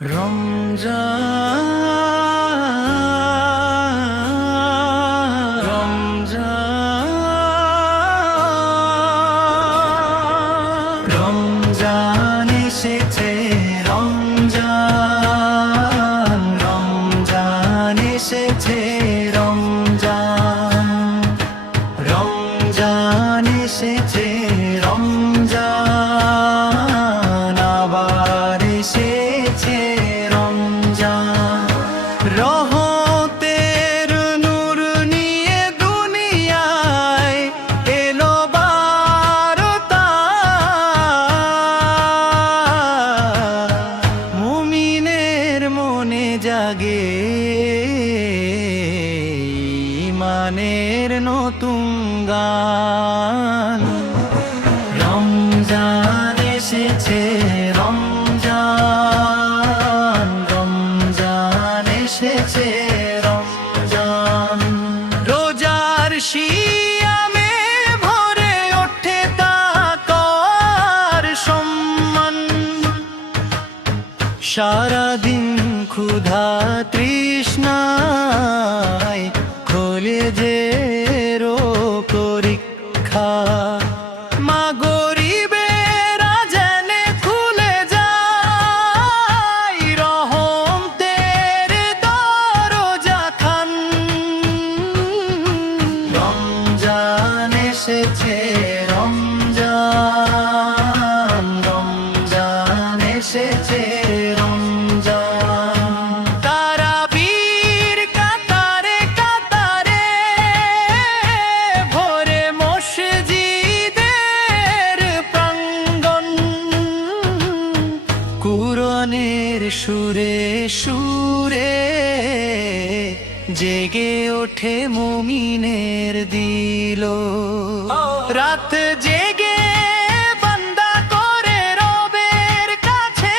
রমজান রমজান রমজান এসেছে রমজান রমজান এসেছে রমজান রমজান এসেছে রমজান আবার এসেছে রমজান রহমতের নূর নিয়ে দুনিয়ায় এলো বারতা মুমিনের মনে জাগে ঈমানের নতুন গান রমজান এসেছে রমজান রমজান এসেছে রমজান রোজার শিয়ামে ভরে ওঠে তাকওয়ার সম্মান সারাদিন ক্ষুধা তৃষ্ণায় খোলে যে পরীক্ষা মা গরিবের আজানে খুলে যায় রহমতের দরজা খান রমজান এসেছে রমজান রমজান এসেছে রমজান তারাবির কাতারে কাতারে ভরে মসজিদের প্রাঙ্গণ কুরআনের সুরে সুরে জেগে ওঠে মুমিনের দিল রাত জেগে বান্দা করে রবের কাছে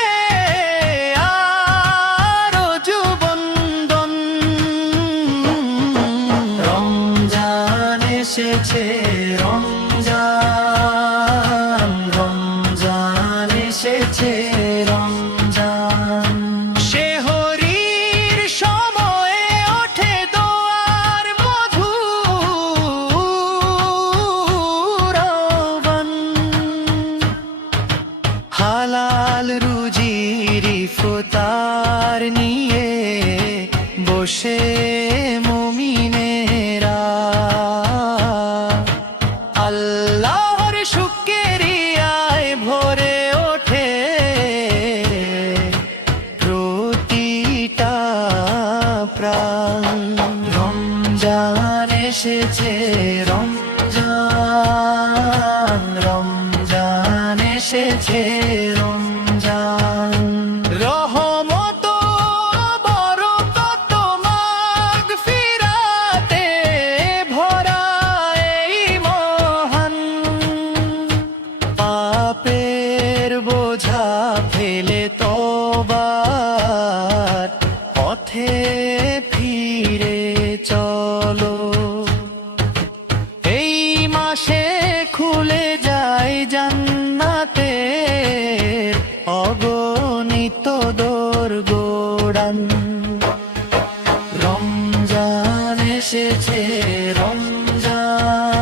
আরো যুবন্দন রমজান এসেছে রমজান রমজান এসেছে রমজান সেহরির সময়ে ওঠে দোয়ার মধুর আহ্বান হালাল রুজির ইফতার নিয়ে বসে মুমিনেরা আল্লাহর শুকরিয়ায় ভরে ওঠে প্রতিটা প্রাণ রমজান এসেছে রমজান রমজান এসেছে রমজান রহমত বরকত মাগফিরাতে ভরা এই মহান পাপের বোঝা ফেলে তওবার পথে ফিরে চলো এই মাসে খুলে যায় জান্নাতের অগণিত দোরগোড়ান রমজান এসেছে রমজান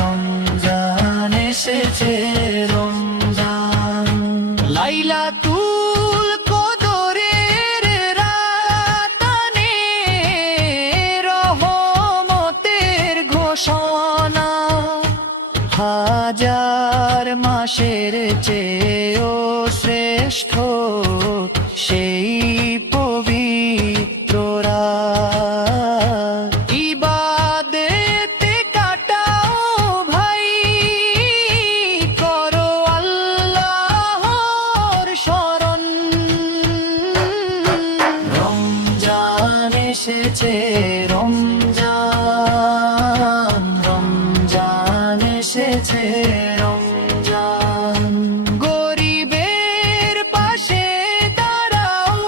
রমজান এসেছে রমজান লাইলাতুল কদরের রাতানে রহমতের ঘোষণা হাজার মাসের চেয়েও শ্রেষ্ঠ সেই পবিত্র রাত ইবাদতে কাটাও ভাই করো আল্লাহর শরণ রমজান এসেছে রমজান রমজান এসেছে রমজান গরিবের পাশে দাঁড়াও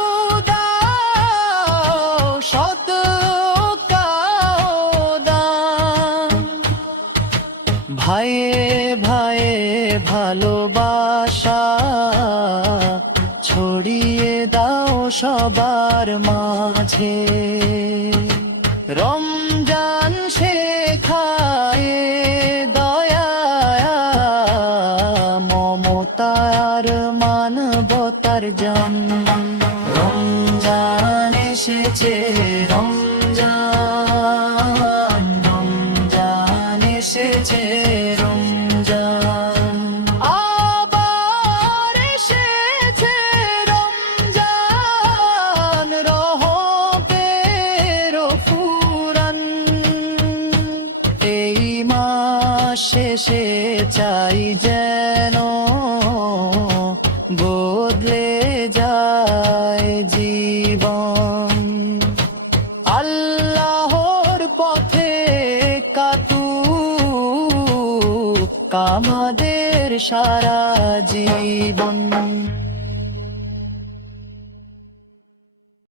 ছড়িয়ে দাও সবার মাঝে। রমজান শেখায় দয়া, মমতার মানবতার জন্ম। রমজান এসেছে, রমজান, রমজান এসেছে, রমজান আবার এসেছে, রমজান রহমতের ফুরান। এই মাস শেষে চাই যেন বদলে যায় জীবন। আল্লাহর পথে কাটুক আমাদের সারা জীবন।